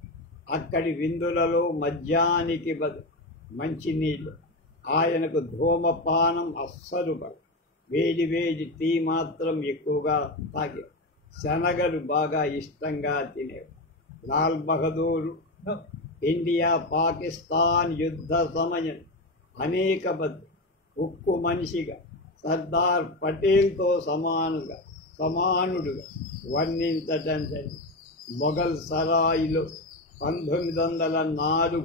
అక్కడి విందులలో మద్యానికి బదులు మంచినీళ్ళు. ఆయనకు ధూమపానం అస్సలు పడదు. వేడి టీ మాత్రం ఎక్కువగా తాగారు. శనగలు బాగా ఇష్టంగా తినేవారు. లాల్ బహదూర్ ఇండియా పాకిస్తాన్ యుద్ధ సమయం అనేక ఉక్కు మనిషిగా సర్దార్ పటేల్తో సమానుడుగా వర్ణించటం జరిగింది. మొఘల్ సరాయిలో 1904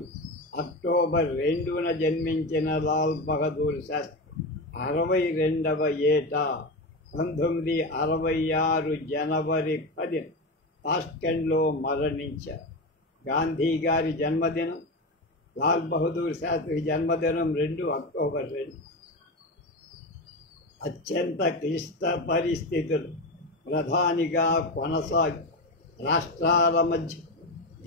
అక్టోబర్ 2న జన్మించిన లాల్ బహదూర్ శాస్త్రి 62వ ఏట 1966 జనవరి 10 తాష్కెంట్లో మరణించారు. గాంధీ గారి జన్మదినం, లాల్ బహదూర్ శాస్త్రి జన్మదినం 2 అక్టోబర్ 2. అత్యంత క్లిష్ట పరిస్థితులు ప్రధానిగా కొనసాగి రాష్ట్రాల మధ్య,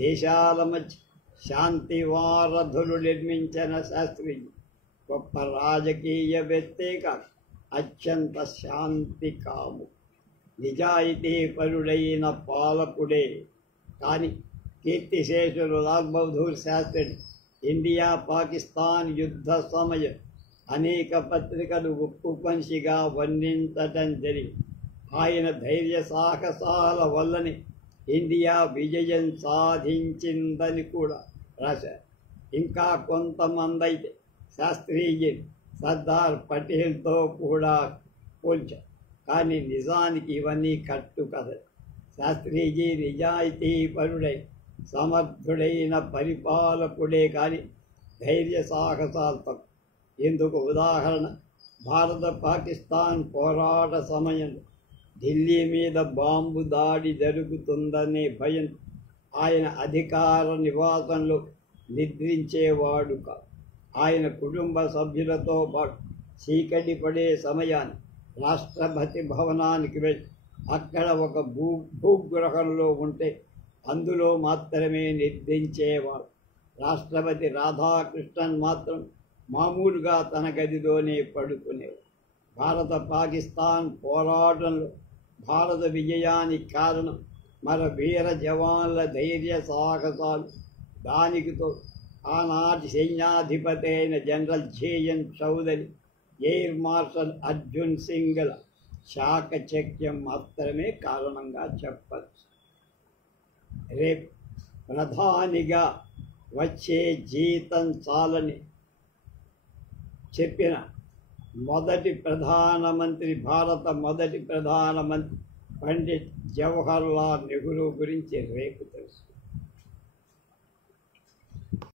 దేశాల మధ్య శాంతి వారధులు నిర్మించిన శాస్త్రిజీ గొప్ప రాజకీయవేత్తే కాదు, అత్యంత శాంతి కాము, నిజాయితీపరుడైన పాలకుడే. కానీ కీర్తిశేషులు లాల్ బహదూర్ శాస్త్రి ఇండియా పాకిస్తాన్ యుద్ధ సమయం అనేక పత్రికలు ఉక్కు మనిషిగా వర్ణించటం జరిగింది. ఆయన ధైర్య సాహసాల వల్లనే ఇండియా విజయం సాధించిందని కూడా రాశారు. ఇంకా కొంతమంది అయితే శాస్త్రీజీని సర్దార్ పటేల్తో కూడా పోల్చారు. కానీ నిజానికి ఇవన్నీ కట్టు కథలు. శాస్త్రీజీ నిజాయితీపరుడై సమర్థుడైన పరిపాలకుడే కానీ ధైర్య సాహసాలు తక్కువ. ఇందుకు ఉదాహరణ భారత పాకిస్తాన్ పోరాట సమయంలో ఢిల్లీ మీద బాంబు దాడి జరుగుతుందనే భయం ఆయన అధికార నివాసంలో నిద్రించేవాడు కాదు. ఆయన కుటుంబ సభ్యులతో పాటు చీకటి పడే సమయాన్ని రాష్ట్రపతి భవనానికి వెళ్ళి అక్కడ ఒక భూగ్రహంలో ఉంటే అందులో మాత్రమే నిద్రించేవాడు. రాష్ట్రపతి రాధాకృష్ణన్ మాత్రం మామూలుగా తన గదిలోనే పడుకునేవాడు. భారత పాకిస్తాన్ పోరాటంలో భారత విజయానికి కారణం మన వీర జవాన్ల ధైర్య సాహసాలు. దానికితో ఆనాటి సైన్యాధిపతి అయిన general JN Chaudhuri, air marshal Arjun సింగ్ల చాకచక్యం మాత్రమే కారణంగా చెప్పచ్చు. రేపు ప్రధానిగా వచ్చే జీతం చాలని చెప్పిన భారత మొదటి ప్రధానమంత్రి పండిట్ జవహర్లాల్ నెహ్రూ గురించి రేపు తెలుసు.